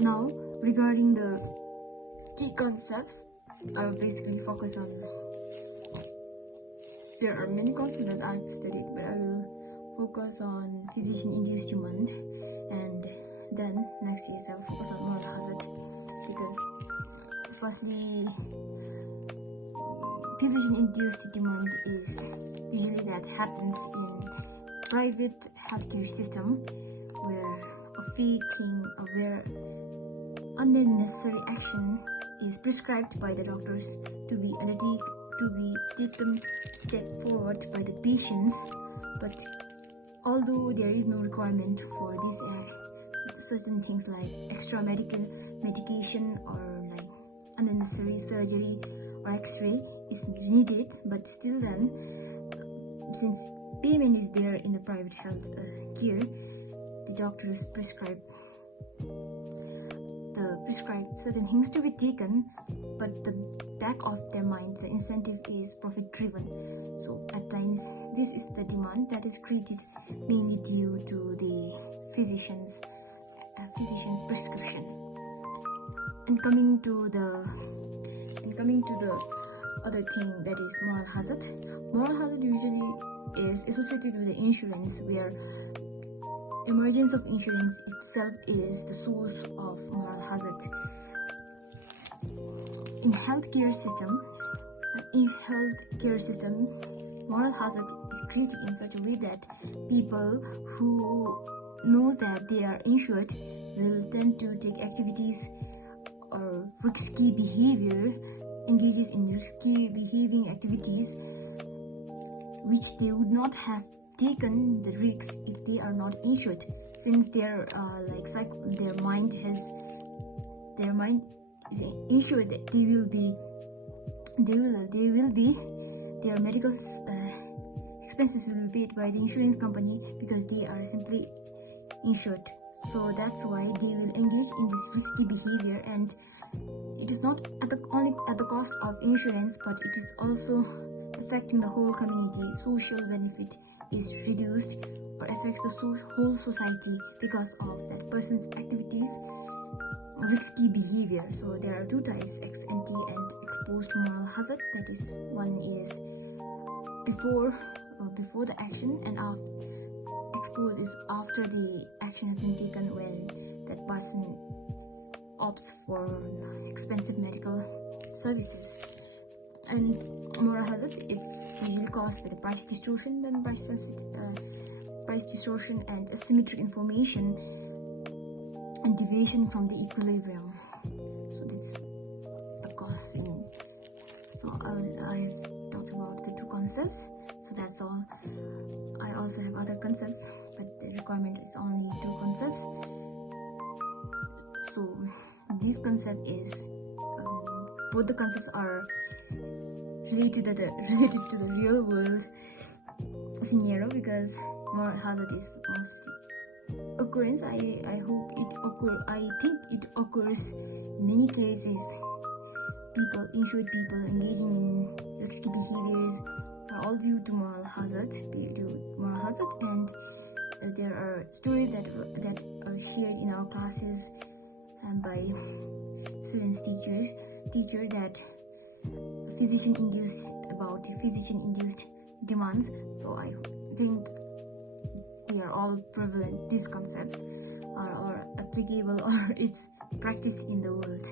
Now, regarding the key concepts, I'll basically focus on. There are many concepts that I've studied, but I will focus on physician-induced demand, and then next year I'll focus on moral hazard, because firstly, physician-induced demand is usually that happens in private healthcare system, where a fake thing or where unnecessary action is prescribed by the doctors to be taken step forward by the patients. But although there is no requirement for these certain things like extra medication or like unnecessary surgery or x-ray is needed, but still then, since payment is there in the private health care, the doctors prescribe certain things to be taken, but the back of their mind, the incentive is profit driven. So at times this is the demand that is created mainly due to the physician's prescription. And coming to the other thing, that is moral hazard. Moral hazard usually is associated with the insurance, where emergence of insurance itself is the source of moral hazard. In healthcare system, moral hazard is created in such a way that people who knows that they are insured will tend to take activities or engages in risky behaving activities, which they would not have taken the risks if they are not insured, since their mind is insured that their medical expenses will be paid by the insurance company because they are simply insured. So that's why they will engage in this risky behavior, and it is not only at the cost of insurance, but it is also affecting the whole community. Social benefit is reduced or affects the whole society because of that person's activities, risky behavior. So there are two types, ex ante and exposed moral hazard. That is, one is before the action, and exposed is after the action has been taken, when that person opts for expensive medical services. And moral hazard, it's usually caused by the price distortion, and asymmetric information and deviation from the equilibrium. So that's the cause. So I've talked about the two concepts, so that's all. I also have other concepts, but the requirement is only two concepts. So this concept is both the concepts are related to the real world scenario, because moral hazard is mostly occurrence. I think it occurs in many cases. Insured people engaging in risky behaviors are all due to moral hazard. And there are stories that are shared in our classes and by students, teacher that physician-induced demands. So I think they are all prevalent. These concepts are applicable, or it's practiced in the world.